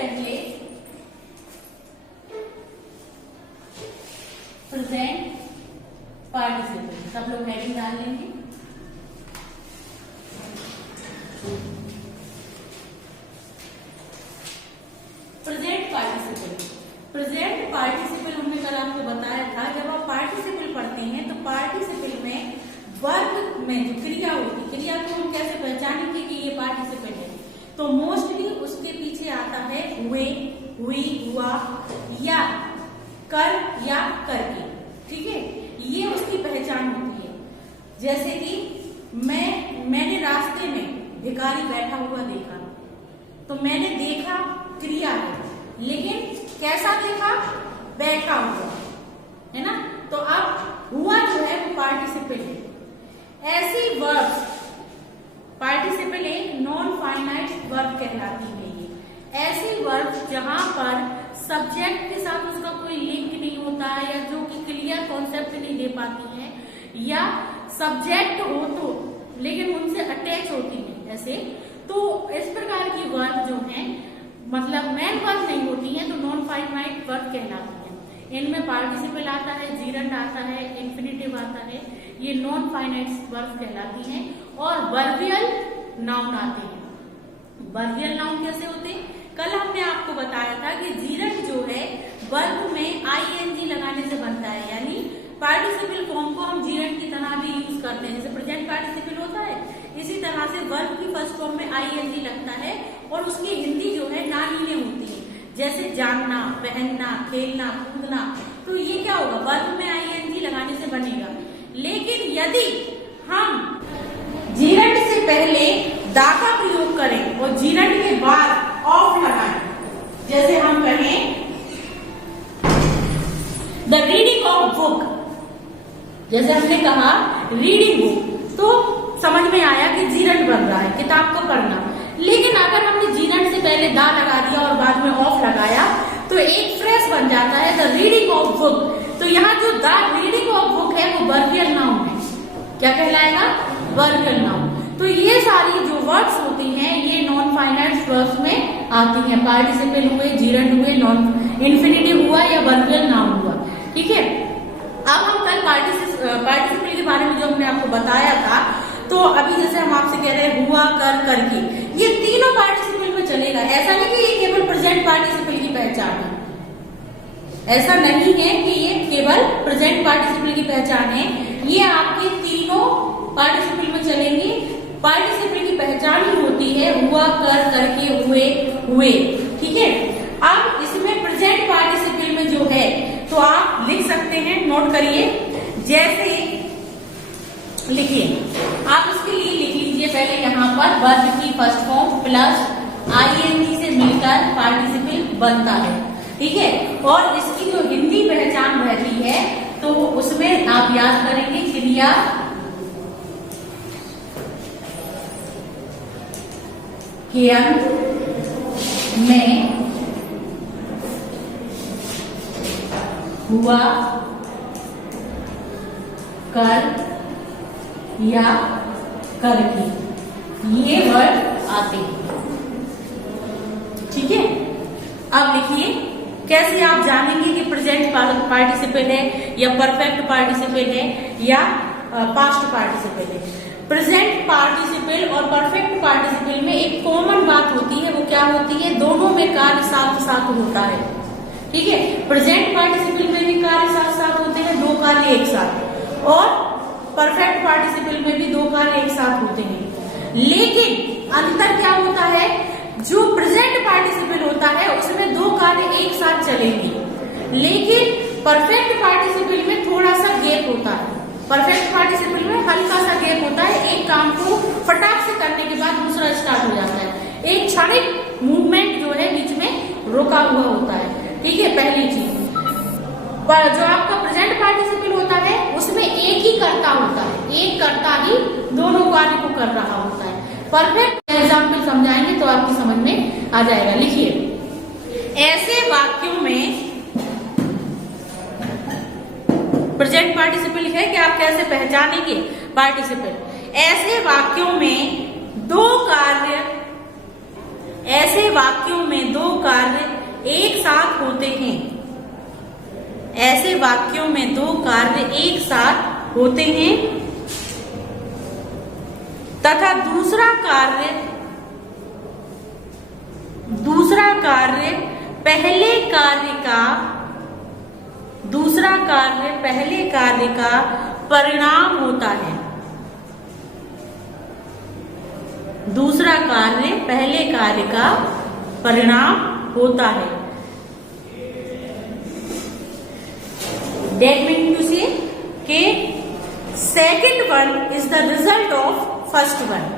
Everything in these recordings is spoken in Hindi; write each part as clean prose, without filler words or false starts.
पहले प्रेजेंट पार्टिसिपल, सब लोग हेडिंग डाल लेंगे। प्रेजेंट पार्टिसिपल, प्रेजेंट पार्टिसिपल हमने कल आपको बताया था, जब आप पार्टिसिपल पढ़ते हैं तो पार्टिसिपल में वर्ब में जो क्रिया होती, क्रिया को हम कैसे पहचानेंगे कि ये पार्टिसिपल है, तो मोस्टली उसके पीछे आता है हुए, हुई, हुआ, या कर या करके। ठीक है, ये उसकी पहचान होती है। जैसे कि मैंने रास्ते में भिखारी बैठा हुआ देखा, तो मैंने देखा क्रिया है, लेकिन कैसा देखा, बैठा हुआ, है ना। तो अब हुआ जो है वो पार्टिसिपल है। ऐसी वर्ब्स, पार्टिसिपल एक नॉन फाइनाइट वर्ब कहलाती है। ये ऐसी वर्ब जहां पर सब्जेक्ट के साथ उसका कोई लिंक नहीं होता है, या जो कि क्लियर कॉन्सेप्ट नहीं दे पाती है, या सब्जेक्ट हो तो लेकिन उनसे अटैच होती है ऐसे, तो इस प्रकार की वर्ब जो है मतलब मेन वर्ब नहीं होती है, तो नॉन फाइनाइट वर्ब कहलाती है। इनमें पार्टिसिपल आता है, जीरंड आता है, इन्फिनिटिव आता है, ये नॉन फाइनाइट वर्ब कहलाती हैं। और वर्बियल नाउन आते हैं। वर्बियल नाउन कैसे होते हैं, कल हमने आपको बताया था कि जीरंड जो है वर्ब में आईएनजी लगाने से बनता है, यानी पार्टिसिपल फॉर्म को हम जीरंड की तरह भी यूज करते हैं। जैसे प्रेजेंट पार्टिसिपल होता है, इसी तरह से वर्ब की फर्स्ट फॉर्म में आईएनजी लगता है, और उसकी हिंदी जो है नानीने होती है, जैसे जानना, पहनना, खेलना, कूदना। तो ये क्या होगा, वर्ब में आईएनजी लगाने से बनेगा। लेकिन यदि हम जीरंड से पहले दा का प्रयोग करें और जीरंड के बाद ऑफ लगाएं, जैसे हम कहें द रीडिंग ऑफ बुक, जैसे हमने कहा रीडिंग बुक, तो समझ में आया कि जीरंड बन रहा है, किताब को पढ़ना। लेकिन अगर हमने जीरंड से पहले दा लगा दिया और बाद में ऑफ लगाया, तो एक फ्रेज बन जाता है द रीडिंग ऑफ बुक। तो यहाँ जो द रीडिंग ऑफ बुक है वो वर्बियल नाउन है। क्या कहलाएगा, वर्बियल नाउन। तो ये सारी जो वर्ड्स होती हैं ये नॉन फाइनाइट वर्ब्स में आती हैं। पार्टिसिपल हुए, जीरंड हुए, नॉन इन्फिनिटिव हुआ या वर्बियल नाउन हुआ। ठीक है, अब हम कल पार्टिसिपल के बारे में जो हमने आपको बताया था, तो अभी जैसे हम आपसे कह रहे हैं हुआ, कर, करके, ये तीनों पार्टिसिपल में चलेगा। ऐसा नहीं कि ये केवल प्रेजेंट पार्टिसिपल की पहचान है, ऐसा नहीं है कि ये केवल प्रेजेंट पार्टिसिपल की पहचान है, ये आपके तीनों पार्टिसिपल में चलेंगे। पार्टिसिपल की पहचान ही होती है हुआ, कर, करके, हुए, हुए। ठीक है, अब इसमें प्रेजेंट पार्टिसिपल में जो है तो आप लिख सकते हैं, नोट करिए। जैसे लिखिए, आप इसके लिए लिख लीजिए पहले यहाँ पर वर्ब की फर्स्ट फॉर्म प्लस आईएनजी से मिलकर पार्टिसिपल बनता है। ठीक है, और इसकी जो हिंदी पहचान रहती है तो उसमें आप याद करेंगे क्रिया के अंत में हुआ, कर या करके, ये वर्ड आते हैं। ठीक है, अब लिखिए कैसे आप जानेंगे कि प्रेजेंट पार्टिसिपल है या परफेक्ट पार्टिसिपल है या पास्ट पार्टिसिपल है। प्रेजेंट पार्टिसिपल और परफेक्ट पार्टिसिपल में एक कॉमन बात होती है, वो क्या होती है, दोनों में कार्य साथ साथ होता है। ठीक है, प्रेजेंट पार्टिसिपल में भी कार्य साथ साथ होते हैं, दो कार्य एक साथ, और परफेक्ट पार्टिसिपल में भी दो कार्य एक साथ होते हैं। लेकिन अंतर क्या होता है, जो प्रेजेंट पार्टिसिपल होता है उसमें दो कार्य एक साथ चलेंगे, लेकिन परफेक्ट पार्टिसिपल में थोड़ा सा गैप होता है। परफेक्ट पार्टिसिपल में हल्का सा गैप होता है, एक काम को फटाक से करने के बाद दूसरा स्टार्ट हो जाता है, एक क्षणिक मूवमेंट जो है बीच में रोका हुआ होता है। ठीक है, पहली चीज। पर जो आपका प्रेजेंट पार्टिसिपल होता है उसमें एक ही कर्ता होता है, एक कर्ता ही दोनों कार्य को कर रहा होता है। परफेक्ट एग्जाम्पल समझाएंगे तो आपकी समझ में आ जाएगा। लिखिए, ऐसे वाक्यों में प्रेजेंट पार्टिसिपल है कि आप कैसे पहचानेंगे पार्टिसिपल। ऐसे वाक्यों में दो कार्य ऐसे वाक्यों में दो कार्य एक साथ होते हैं। ऐसे वाक्यों में दो कार्य एक साथ होते हैं तथा दूसरा कार्य पहले कार्य का परिणाम होता है। दूसरा कार्य पहले कार्य का परिणाम होता है। That means to say कि second one is the result of first one.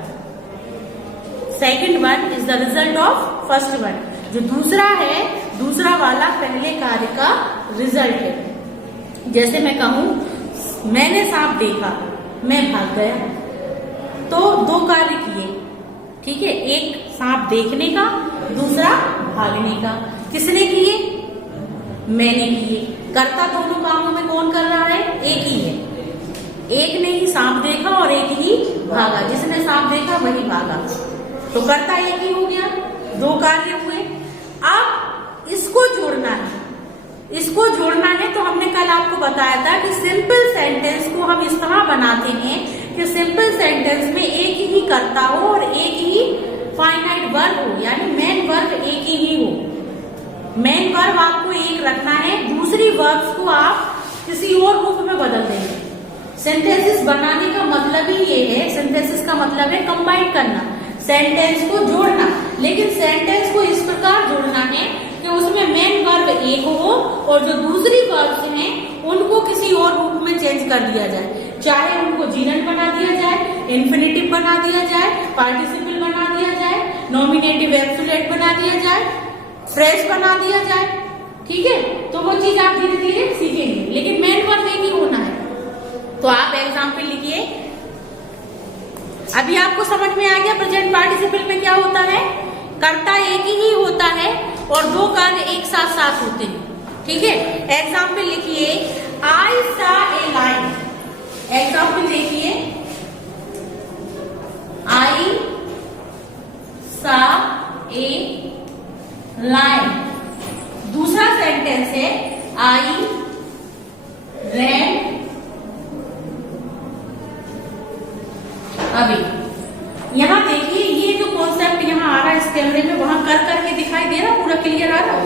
Second one is the result of first one. जो दूसरा है, दूसरा वाला पहले कार्य का रिजल्ट है। जैसे मैं कहूं, मैंने सांप देखा, मैं भाग गया, तो दो कार्य किए, ठीक है, एक सांप देखने का, दूसरा भागने का। किसने किए? मैंने किए। करता दोनों कामों में कौन कर रहा है? एक ही है। एक ने ही सांप देखा और एक ही भागा। जिसने सांप देखा वही भागा, तो करता एक ही हो गया, दो कार्य हुए। अब इसको जोड़ना है, इसको जोड़ना है। तो हमने कल आपको बताया था कि सिंपल सेंटेंस को हम इस तरह बनाते हैं कि सिंपल सेंटेंस में एक ही करता हो और एक ही फाइनाइट वर्ब हो, यानी मेन वर्ब एक ही हो। मेन वर्ब आपको एक रखना है, दूसरी वर्ब्स को आप किसी और रूप में बदल देंगे। सेंटेंसेस बनाने का मतलब ही ये है, सेंटेंसेस का मतलब है कंबाइन करना, सेंटेंस को जोड़ना। लेकिन सेंटेंस को इस प्रकार जोड़ना है कि उसमें मेन वर्ब एक हो और जो दूसरी वर्ब्स हैं उनको किसी और रूप में चेंज कर दिया जाए। चाहे उनको जीरंड बना दिया जाए, इन्फिनिटिव बना दिया जाए, पार्टिसिपल बना दिया जाए, नॉमिनेटिव एब्सोल्यूट बना दिया जाए, फ्रेश बना दिया जाए, ठीक है। तो वो चीज आप धीरे धीरे सीखेंगे, लेकिन मेन वर्ब एक ही होना है। तो आप एग्जाम्पल लिखिए। अभी आपको समझ में आ गया प्रेजेंट पार्टिसिपल में क्या होता है? कर्ता एक ही होता है और दो कार्य एक साथ साथ होते हैं, ठीक है। एग्जाम्पल लिखिए, आई सा ए लाइन। एग्जाम्पल देखिए, आई सा ए लाइन। दूसरा सेंटेंस है आई रैन अभी। यहां देखिए, ये जो कॉन्सेप्ट यहां आ रहा है इस कैमरे में, वहां कर करके दिखाई दे रहा, पूरा क्लियर आ रहा है?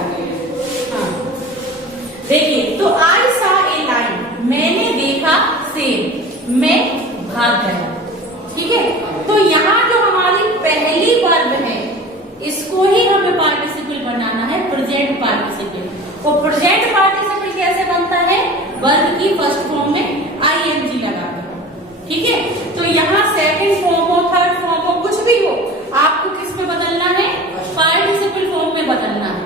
हाँ, देखिए, तो आई सा ए लाइन, मैंने देखा सेब, मैं भाग गया, ठीक है। तो यहाँ जो हमारी पहली वर्ब है, इसको ही हमें पार्टिसिपल बनाना है, प्रेजेंट पार्टिसिपल। और प्रेजेंट पार्टिसिपल कैसे बनता है? वर्ब की फर्स्ट फॉर्म में आईएनजी लगा कर, ठीक है। तो यहाँ सेकंड फॉर्म हो, थर्ड फॉर्म हो, कुछ भी हो, आपको किस में बदलना है? पार्टिसिपल फॉर्म में बदलना है।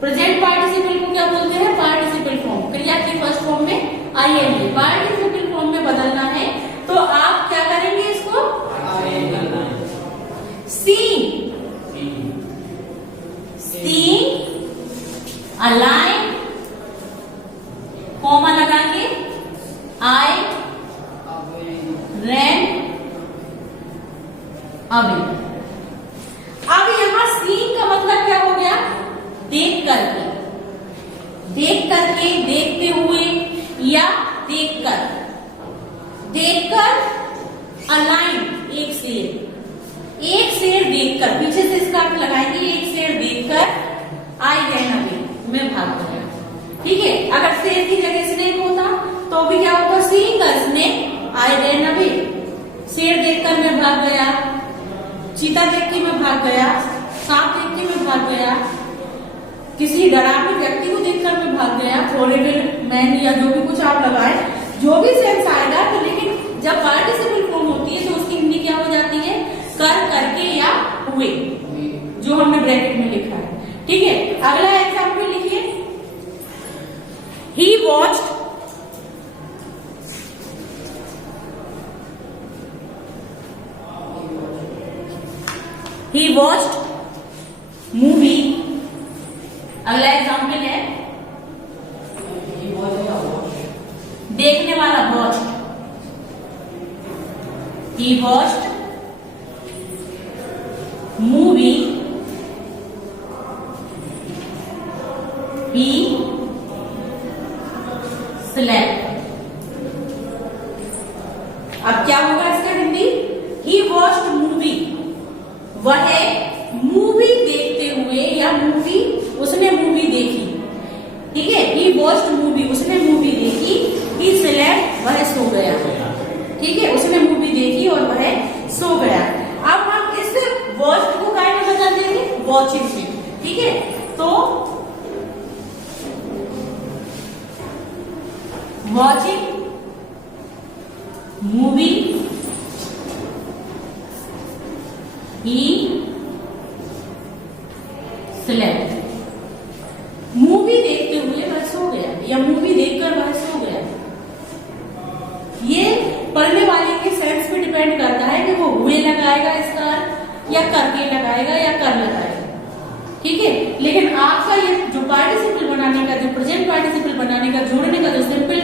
प्रेजेंट पार्टिसिपल को क्या बोलते हैं? Participle form. क्रिया की फर्स्ट फॉर्म में आईएनजी, पार्टिसिपल फॉर्म में बदलना है। तो आप क्या करेंगे इसको? सीइंग, अ लाइन, कॉमा लगा के, आई रैन अवे। अब यहां सीइंग का मतलब क्या हो गया? देख करके, देख करके, देखते हुए या देखकर। देखकर, अलाइन, एक शेर देखकर, पीछे से इसका अर्थ लगाएंगे, एक शेर देखकर आई रैन अवे, मैं भाग गया, ठीक है। अगर शेर की जगह स्नेक होता तो भी क्या होता? Seeing a snake I ran away. शेर देखकर मैं भाग गया, चीता देख के मैं भाग गया, सांप देख के मैं भाग गया, किसी डरावने व्यक्ति को देखकर मैं भाग गया, हॉरिबल मैन या जो भी कुछ आप लगाए, जो भी सेंस आएगा। तो लेकिन जब पार्टिसिपल फॉर्म होती है तो उसकी हिंदी क्या हो जाती है? कर, करके या हुए, जो हमने ब्रैकेट में लिखा है, ठीक है। अगला एग्जाम्पल लिखिए, ही वॉच्ड मूवी। अगला एग्जाम्पल है देखने वाला, वॉच्ड। ही वॉच्ड मूवी अब क्या होगा इसका हिंदी? ही वॉच्ड मूवी, वह मूवी देखते हुए या मूवी, उसने मूवी देखी, ठीक है। ही वॉच्ड मूवी, उसने मूवी देखी। ही स्लेप्ट, वह सो गया, ठीक है। उसने मूवी देखी और वह सो गया। अब हम इस वॉच्ड को काय में बदल देंगे? वॉचिंग में, ठीक है। तो watching movie, he slept, movie देखते हुए वह सो गया या मूवी देखकर वह सो गया। ये पढ़ने वाले के सेंस पे डिपेंड करता है कि वो हुए लगाएगा इसका अर्थ या करके लगाएगा या कर लगाएगा, ठीक है। लेकिन आपका ये जो पार्टिसिपल बनाने का, जो प्रेजेंट पार्टिसिपल बनाने का, जोड़ने का जो सिंपल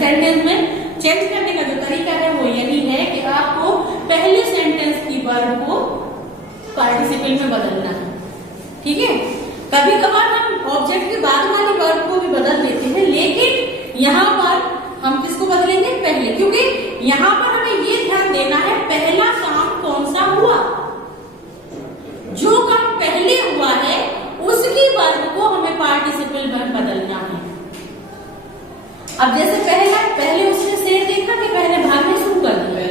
सेंटेंस में चेंज करने का जो तरीका है वो यही है कि आपको पहले सेंटेंस की वर्ब को पार्टिसिपल में बदलना है, ठीक है। कभी कभार हम ऑब्जेक्ट के बाद वाली वर्ब को भी बदल देते हैं, लेकिन यहाँ पर हम किसको बदलेंगे? पहले, क्योंकि यहाँ पर हमें ये ध्यान देना है पहला काम कौन सा हुआ। जो काम पहले हुआ है उसकी वर्ब को हमें पार्टिसिपल में बदलना है। अब जैसे पहले उसने शेर देखा कि पहले भागने शुरू कर दिया?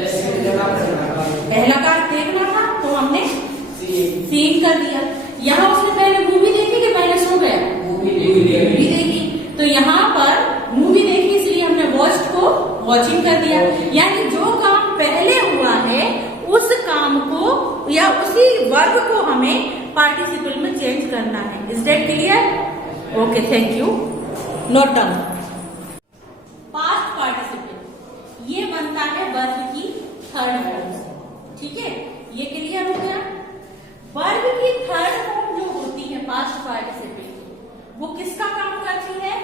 पहला काम देखना था तो हमने सीन कर दिया। यहाँ उसने पहले मूवी देखी कि पहले सो गया? मूवी देखी। तो यहाँ पर मूवी देखी इसलिए हमने वॉच्ड को वॉचिंग कर दिया। यानी जो काम पहले हुआ है उस काम को या उसी वर्ब को हमें पार्टिसिपल में चेंज करना है। Is that clear? Okay, thank you. Note down. Past participle ये बनता है वर्ब की थर्ड फॉर्म से, ठीक है। ये क्लियर हो गया? वर्ब की थर्ड फॉर्म जो होती है पास्ट पार्टिसिपल, वो किसका काम करती है?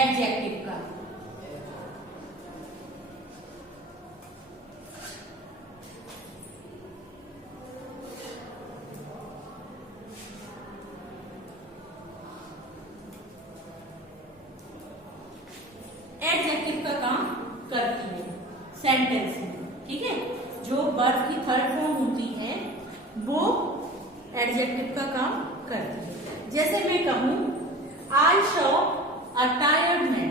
एडजेक्टिव का। एडजेक्टिव का काम करती है सेंटेंस में, ठीक है। जो वर्ब की थर्ड फॉर्म होती है वो एडजेक्टिव का काम करती है। जैसे मैं कहूं I saw a tired man,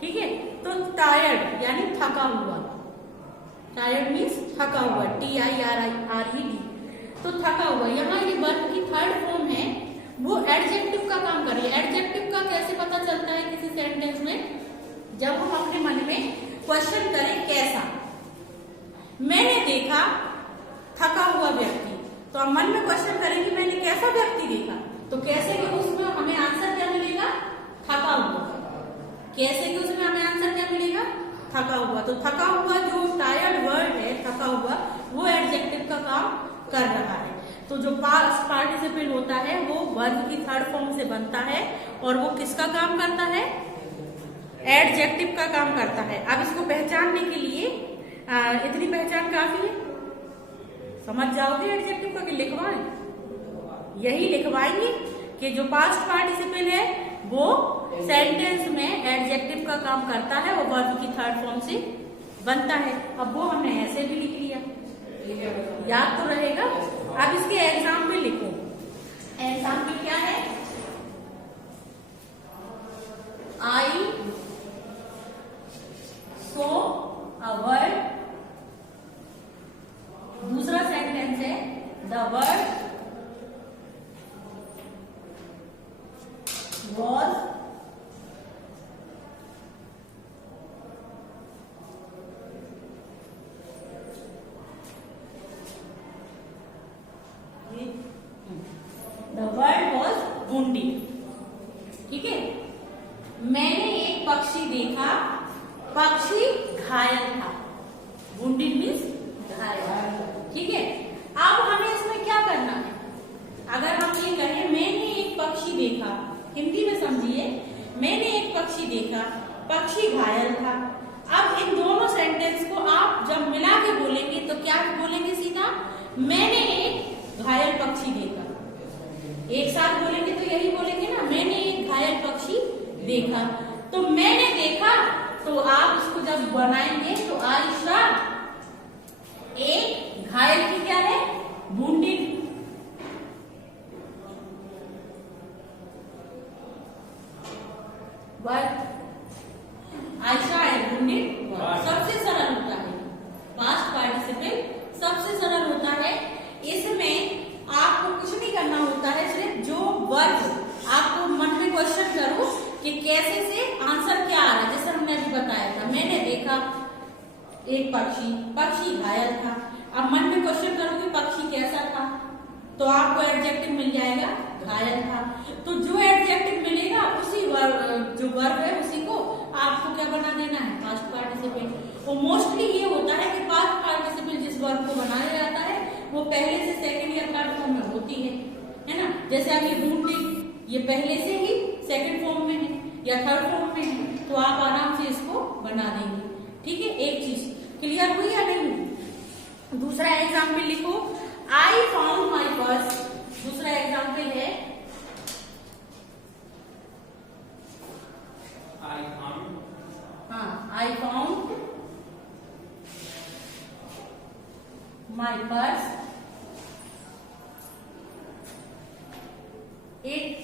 ठीक है। तो टायर्ड यानी थका हुआ, टायर्ड मीन्स थका हुआ, TIRED, तो थका हुआ। यहाँ ये वर्ब की थर्ड फॉर्म है, वो एडजेक्टिव का काम कर रही है। एडजेक्टिव का कैसे पता चलता है किसी सेंटेंस में? जब हम अपने मन में क्वेश्चन करें कैसा। मैंने देखा थका हुआ व्यक्ति, तो हम मन में क्वेश्चन करें कि मैंने कैसा व्यक्ति देखा, तो कैसे के उसमें हमें आंसर क्या मिलेगा? थका हुआ। कैसे के उसमें हमें आंसर क्या मिलेगा? थका हुआ। तो थका हुआ जो टायर्ड वर्ड है, थका हुआ, वो एडजेक्टिव का काम कर रहा है। तो जो पास्ट पार्टिसिपल होता है वो वर्ब की थर्ड फॉर्म से बनता है और वो किसका काम करता है? एडजेक्टिव का काम करता है। अब इसको पहचानने के लिए इतनी पहचान काफी है, समझ जाओगे एडजेक्टिव का कि लिखवाएं? यही लिखवाएंगे कि जो पास्ट पार्टिसिपल है वो सेंटेंस में एडजेक्टिव का काम करता है और वर्ब की थर्ड फॉर्म से बनता है। अब वो हमने ऐसे भी लिख लिया, याद तो रहेगा। अब इसके एग्जाम्पल लिखो। एग्जाम्पल क्या है? आई सो अ वर्ड, दूसरा सेंटेंस है द वर्ड वॉज wounded, ठीक है। मैंने एक पक्षी देखा, पक्षी घायल था। wounded मीन्स घायल, ठीक है। अब हमें इसमें क्या करना है? अगर हम ये कहें मैंने एक पक्षी देखा, हिंदी में समझिए, मैंने एक पक्षी देखा, पक्षी घायल था। अब इन दोनों सेंटेंस को आप जब मिला के बोलेंगे तो क्या बोलेंगे? सीधा मैंने एक घायल पक्षी देखा। एक साथ बोलेंगे तो यही बोलेंगे ना, मैंने एक घायल पक्षी देखा। तो मैंने देखा, तो आप इसको जब बनाएंगे तो एक पक्षी, पक्षी घायल था। अब मन में क्वेश्चन करो कि पक्षी कैसा था, तो आपको एडजेक्टिव मिल जाएगा घायल था। तो जो एडजेक्टिव मिलेगा उसी जो वर्ब है उसी को आपको क्या बना देना है, पास्ट पार्टिसिपल। और मोस्टली ये होता है कि पास्ट पार्टिसिपल जिस वर्ब को बनाया जाता है वो पहले से सेकंड या थर्ड फॉर्म में होती है ना। जैसे आप ये ढूंढ, ये पहले से ही सेकंड फॉर्म में है या थर्ड फॉर्म में है, तो आप आराम से इसको बना देंगे। ठीक है, एक चीज क्लियर हुई या नहीं? दूसरा एग्जाम्पल लिखो, आई फाउंड माई पर्स। दूसरा एग्जाम्पल है I found my purse, it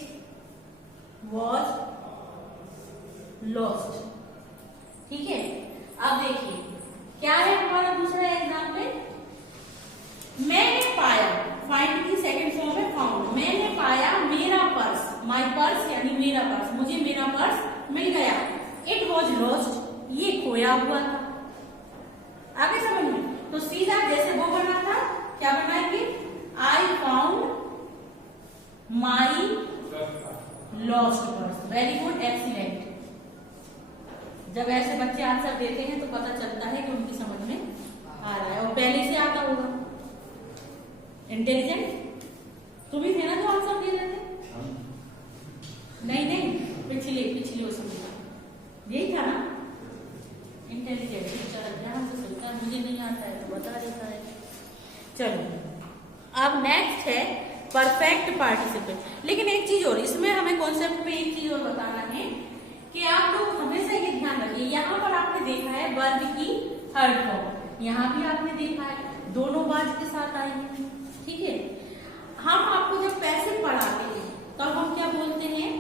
was lost. ठीक है, अब देखिए क्या है हमारा दूसरा एग्जाम्पल, मैंने पाया, फाइंड की सेकंड फॉर्म है फाउंड। मैंने पाया मेरा पर्स, माई पर्स यानी मेरा पर्स, मुझे मेरा पर्स मिल गया। इट वॉज लॉस्ट, ये खोया हुआ था। आगे समझ में, तो सीधा जैसे वो बना था क्या बनाएंगे, I found my lost purse. Very good, excellent. जब ऐसे बच्चे आंसर देते हैं तो पता चलता है कि उनकी समझ में आ रहा है और पहले से आता होगा। इंटेलिजेंट तुम ही थे ना जो आंसर दे रहे थे? नहीं, पिछले उसमें यही था ना। इंटेलिजेंट चलो ध्यान से सुनता है, मुझे नहीं आता है तो बता देता है। चलो अब नेक्स्ट है परफेक्ट पार्टिसिपल। लेकिन एक चीज और, इसमें हमें कॉन्सेप्ट में एक चीज और बताना है कि आप लोग हमेशा ये ध्यान रखिए, यहाँ पर आपने देखा है वर्ब की थर्ड फॉर्म, यहाँ भी आपने देखा है दोनों वाज के साथ आई है। ठीक है, हम आपको जब पैसिव पढ़ाते हैं तब हम क्या बोलते हैं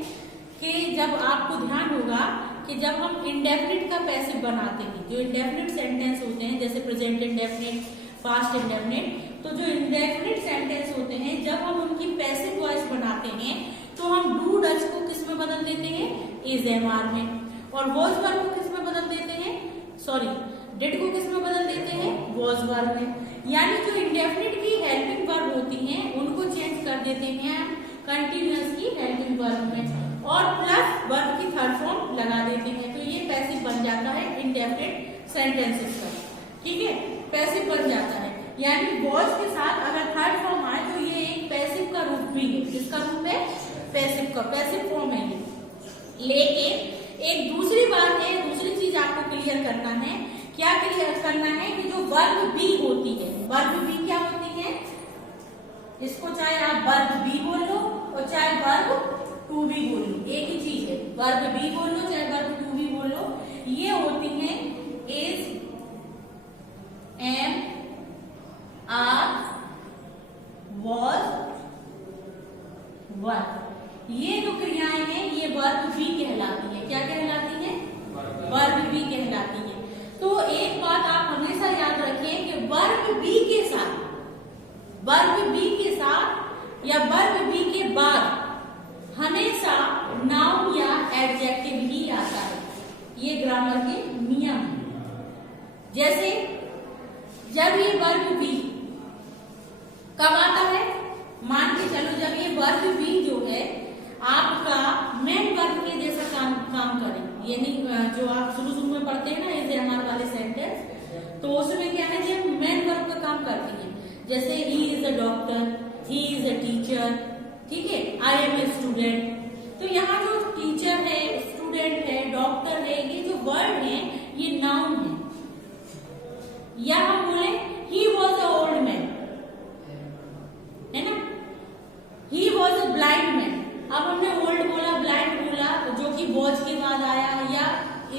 कि जब आपको ध्यान होगा कि जब हम इंडेफिनिट का पैसिव बनाते हैं, जो इंडेफिनिट सेंटेंस होते हैं जैसे प्रेजेंट इंडेफिनिट, पास्ट इंडेफिनिट, तो जो इंडेफिनिट सेंटेंस होते हैं जब हम उनकी पैसिव वॉइस बनाते हैं तो हम डू डज को किस में बदल देते हैं, इज एम आर में, और वॉज वर्ब को किस में बदल देते हैं, सॉरी डिड को किस में बदल देते हैं, वॉज वर्ब में। यानी जो इंडेफिनिट की हेल्पिंग वर्ब होती हैं उनको चेंज कर देते हैं कंटिन्यूअस की हेल्पिंग वर्ब में और प्लस वर्ब की थर्ड फॉर्म लगा देते हैं, तो ये पैसिव बन जाता है इंडेफिनिट सेंटेंसेस का। ठीक है, पैसिव बन जाता है, यानी वॉज के साथ अगर थर्ड फॉर्म आए तो ये एक पैसिव का रूप भी है। किसका रूप है, पैसिव का, पैसिव फॉर्म है ये। लेकिन एक दूसरी बात है, दूसरी चीज आपको क्लियर करना है। क्या क्लियर करना है कि जो वर्ब बी होती है, वर्ब बी क्या होती है, इसको चाहे आप वर्ब बी बोल लो और चाहे वर्ब टू बी बोल लो, एक ही चीज है। वर्ब बी बोल लो चाहे वर्ब टू बी बोल लो, ये होती है इज, एम, आर, वॉज, वर। ये जो क्रियाएं हैं ये वर्ब बी कहलाती है। क्या कहलाती है, वर्ब बी कहलाती है। तो एक बात आप हमेशा याद रखें कि वर्ब बी के साथ, वर्ब बी के साथ या वर्ब बी के बाद हमेशा नाउन या एडजेक्टिव ही आता है। ये ग्रामर के नियम हैं। जैसे जब ये वर्ब बी कब आता है, मान के चलो जब ये वर्ब बी जो है आपका मेन वर्ब के जैसा काम करे, ये नहीं जो आप शुरू में पढ़ते हैं ना इज एम आर वाले सेंटेंस, तो उसमें क्या है कि मेन वर्ब का काम करती है। जैसे he is a doctor, he is a teacher, ठीक है, आई एम ए स्टूडेंट। तो यहाँ जो टीचर है, स्टूडेंट है, डॉक्टर है, ये जो वर्ड है ये नाउन है। या हम बोले he was a old man, है ना, he was a blind man. अब हमने ओल्ड बोला, ब्लाइंड बोला, जो कि वॉज के बाद आया या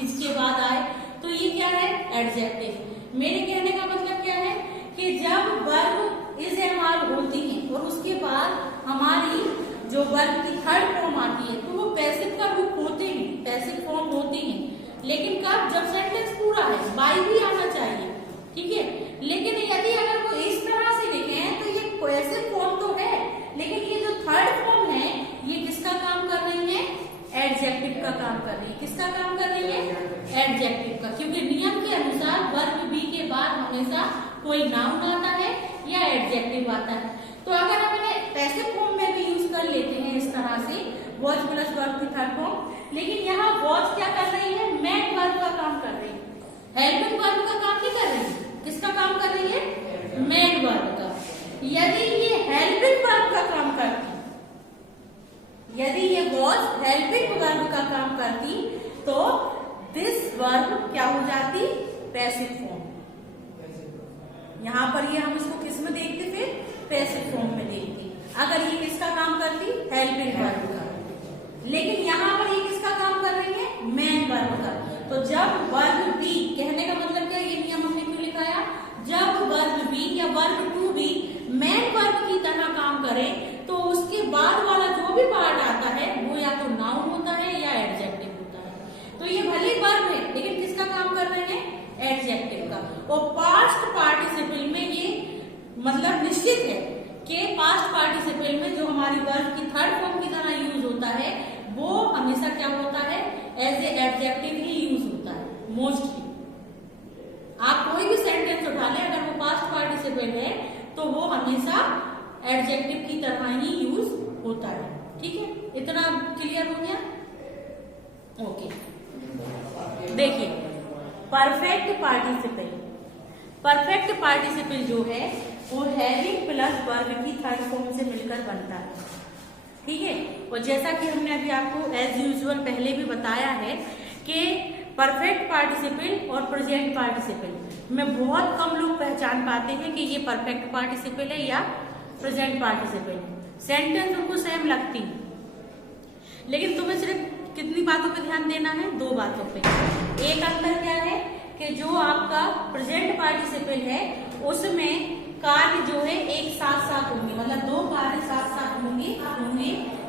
इसके बाद आए, तो ये क्या है, एडजेक्टिव। मेरे कहने का मतलब क्या है कि जब वर्ब इज एम आर होती है और उसके बाद हमारी जो वर्ब की थर्ड फॉर्म आती है तो वो पैसिव का रूप होते हैं, पैसिव फॉर्म होती है। लेकिन कब, जब सेंटेंस पूरा है, बाई भी आना चाहिए, ठीक है। लेकिन यदि अगर वो इस तरह से लिखे हैं तो ये पैसिव फॉर्म तो है, लेकिन ये जो थर्ड फॉर्म है ये किसका काम कर रही है, एडजेक्टिव का काम कर रही है। किसका काम कर रही है, एडजेक्टिव का, क्योंकि नियम के अनुसार वर्ब बी के हमेशा कोई नाउन आता है या एडजेक्टिव आता है। तो अगर हम इन्हें पैसिव फॉर्म में भी यूज कर लेते हैं इस तरह से, वॉज प्लस वर्ब की थर्ड फॉर्म, लेकिन यहाँ वॉज क्या कर रही है, मेन वर्ब का काम कर रही है, हेल्पिंग वर्ब का काम नहीं कर रही है। किसका काम कर रही है, मेन वर्ब का। यदि ये हेल्पिंग वर्ब का काम करती, यदि ये वॉज हेल्पिंग वर्ब का काम करती तो दिस वर्ब क्या हो जाती, पैसिव फॉर्म। यहाँ पर ये हम इसको किस में देखते थे, पैसिव फॉर्म में देखते। अगर ये किसका काम करती, हेल्पिंग वर्ब का, लेकिन यहाँ पर ये किसका काम कर रही है, मेन वर्ब का। तो जब वर्ब बी, कहने का मतलब क्या, ये नियम हमने क्यों लिखाया, जब वर्ब बी या verb to be main verb की तरह काम करे तो उसके बाद वाला जो भी पार्ट आता है वो या तो नाउन होता है या एडजेक्टिव होता है। तो ये भले वर्ब है लेकिन किसका काम कर रहे हैं, एडजेक्टिव का। और पास्ट पार्टिसिपल में ये मतलब निश्चित है कि पास्ट पार्टिसिपल में जो हमारी वर्ब की थर्ड फॉर्म की तरह यूज होता है वो हमेशा क्या होता है, एज ए एडजेक्टिव ही यूज होता है मोस्टली। आप कोई भी सेंटेंस उठा लें, अगर वो पास्ट पार्टिसिपल है तो वो हमेशा एडजेक्टिव की तरह ही यूज होता है। ठीक है, इतना क्लियर हो गया। ओके, देखिए परफेक्ट पार्टिसिपल, परफेक्ट पार्टिसिपल जो है वो हैविंग प्लस वर्ब की थर्ड फॉर्म से मिलकर बनता है। ठीक है, और जैसा कि हमने अभी आपको एज यूजुअल पहले भी बताया है कि परफेक्ट पार्टिसिपल और प्रेजेंट पार्टिसिपल में बहुत कम लोग पहचान पाते हैं कि ये परफेक्ट पार्टिसिपल है या प्रेजेंट पार्टिसिपल है। सेंटेंस उनको सेम लगती है, लेकिन तुम्हें सिर्फ कितनी बातों पे ध्यान देना है, दो बातों पे। एक अंतर क्या है कि जो आपका प्रेजेंट पार्टिसिपल है उसमें कार्य जो है एक साथ साथ होंगे, मतलब दो कार्य साथ साथ होंगे,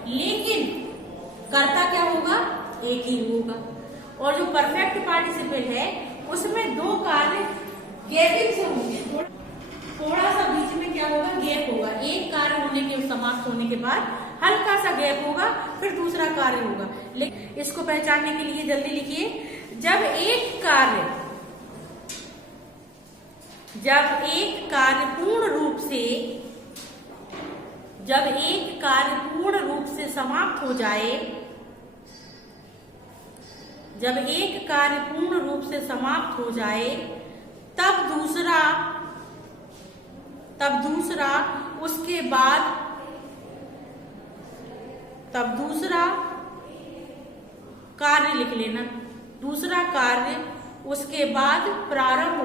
लेकिन कर्ता क्या होगा, एक ही होगा। और जो परफेक्ट पार्टिसिपल है उसमें दो कार्य गैपिंग से होंगे, थोड़ा सा बीच में क्या होगा, गैप होगा। एक कार्य होने के समाप्त होने के बाद हल्का सा गैप होगा, फिर दूसरा कार्य होगा। लेकिन इसको पहचानने के लिए जल्दी लिखिए, जब एक कार्य पूर्ण रूप से समाप्त हो जाए, जब एक कार्य पूर्ण रूप से समाप्त हो जाए तब दूसरा उसके बाद दूसरा कार्य लिख लेना, दूसरा कार्य उसके बाद प्रारंभ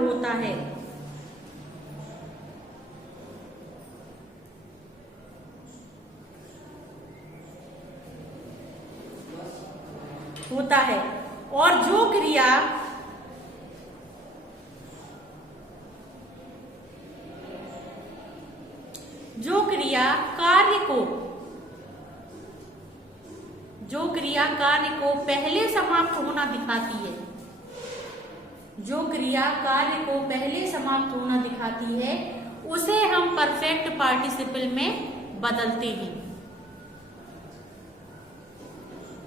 होता है। और जो क्रिया कार्य को पहले समाप्त होना दिखाती है, जो क्रिया कार्य को पहले समाप्त होना दिखाती है उसे हम परफेक्ट पार्टिसिपल में बदलते हैं,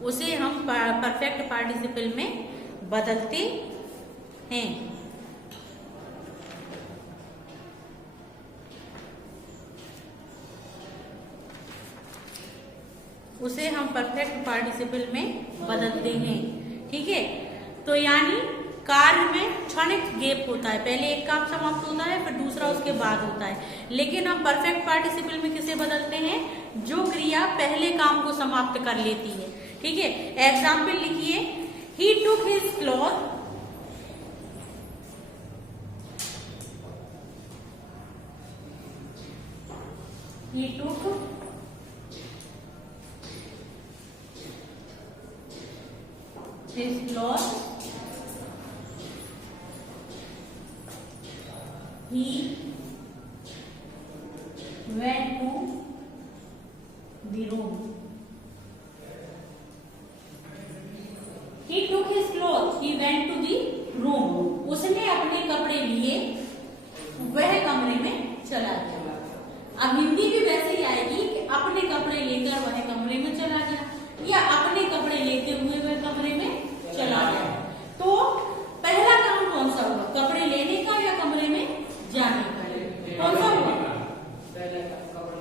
उसे हम परफेक्ट पार्टिसिपल में बदलते हैं। उसे हम परफेक्ट पार्टिसिपल में बदलते हैं। ठीक है, तो यानी कार्य में क्षणिक गैप होता है, पहले एक काम समाप्त होता है फिर दूसरा उसके बाद होता है, लेकिन हम परफेक्ट पार्टिसिपल में किसे बदलते हैं, जो क्रिया पहले काम को समाप्त कर लेती है। ठीक है, एग्जाम्पल लिखिए, he took his cloth, he took his cloth, he went to the room. He took his clothes, he went to the room. उसने अपने कपड़े लिए, वह कमरे में चला गया। अब हिंदी भी वैसे ही आएगी कि अपने कपड़े लेकर वह कमरे में चला गया, या अपने कपड़े लेते हुए वह कमरे में चला गया। तो पहला काम कौन सा होगा, कपड़े लेने का या कमरे में जाने का। कौन सा हुआ?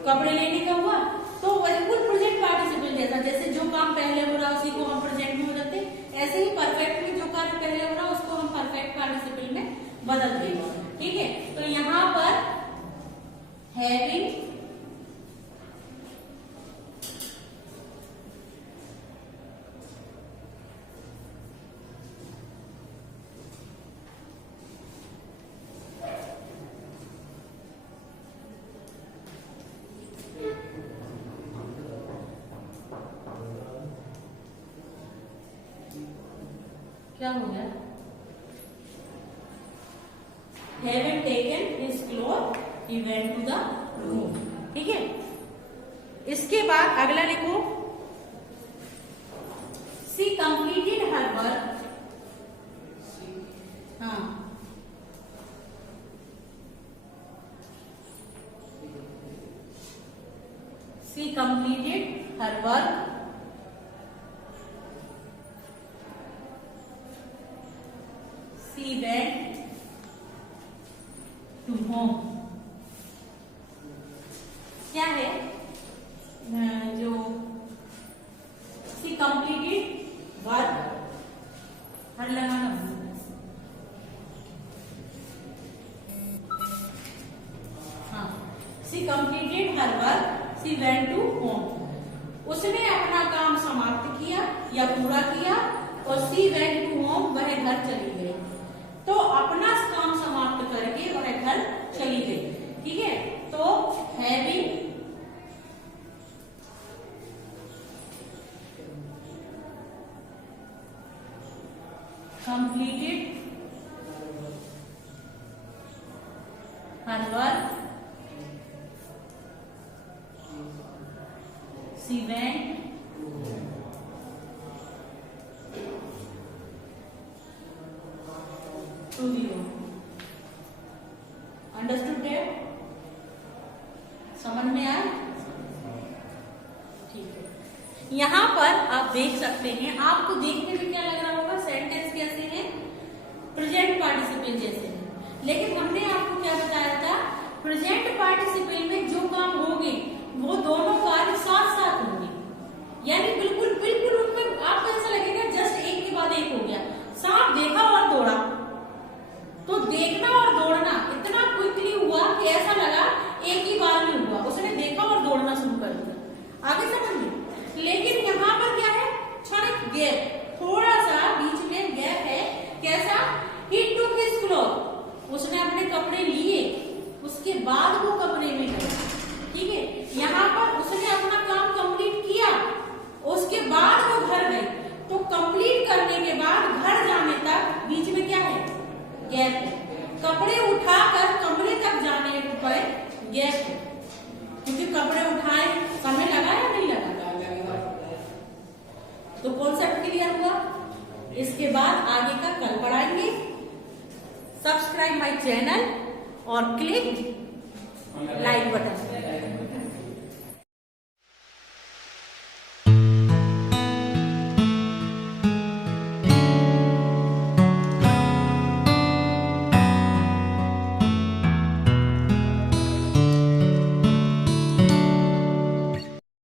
कपड़े लेने का हुआ। तो बिल्कुल प्रेजेंट पार्टिसिपल जैसा, जैसे जो काम पहले हो रहा उसी को हम प्रेजेंट में हो जाते, ऐसे ही परफेक्ट में जो कार्य पहले हो रहा उसको हम परफेक्ट पार्टिसिपल में बदल देंगे। ठीक है, तो यहाँ पर हैविंग क्या हो गया? Having taken his cloth, he went to the room. ठीक है, इसके बाद अगला लिखो, she completed her work. हाँ, she completed her work. She went to home. क्या है? जो she completed work, हर लगाना। हाँ, she completed her work. She went to home. उसने अपना काम समाप्त किया या पूरा किया और she went to home, वह घर चली गई। तो अपना काम समाप्त करके वह घर चली गई। ठीक है, तो having completed her work, she went to the home. Understood है? समझ में आया? ठीक है, यहाँ पर आप देख सकते हैं, आपको देखने में क्या लग रहा होगा, सेंटेंस कैसे हैं? प्रेजेंट पार्टिसिपल जैसे हैं। लेकिन हमने आपको क्या बताया था, प्रेजेंट पार्टिसिपल में जो काम होंगे वो दोनों कार्य साथ साथ होंगे, यानी बिल्कुल बिल्कुल उनमें आपको ऐसा लगेगा जस्ट एक के बाद एक हो गया। सांप देखा और दौड़ा, तो देखना और दौड़ना इतना क्विकली हुआ कि ऐसा लगा एक ही बार में हुआ, उसने देखा और दौड़ना शुरू कर दिया। आगे समझिए। लेकिन यहाँ पर क्या है, क्षणिक गैप, थोड़ा सा बीच में गैप है। कैसा? He took his cloth, उसने अपने कपड़े लिए, उसके बाद वो कपड़े में गया। ठीक है, यहाँ पर उसने अपना काम कंप्लीट किया, उसके बाद वो घर गई। तो कंप्लीट करने के बाद घर जाने तक बीच में क्या है? गैप है। कपड़े उठाकर कमरे तक जाने पर गैप है, क्योंकि कपड़े उठाए समय लगा या नहीं लगा? तो कॉन्सेप्ट क्लियर हुआ। इसके बाद आगे का कल पढ़ाएंगे। सब्सक्राइब माय चैनल और क्लिक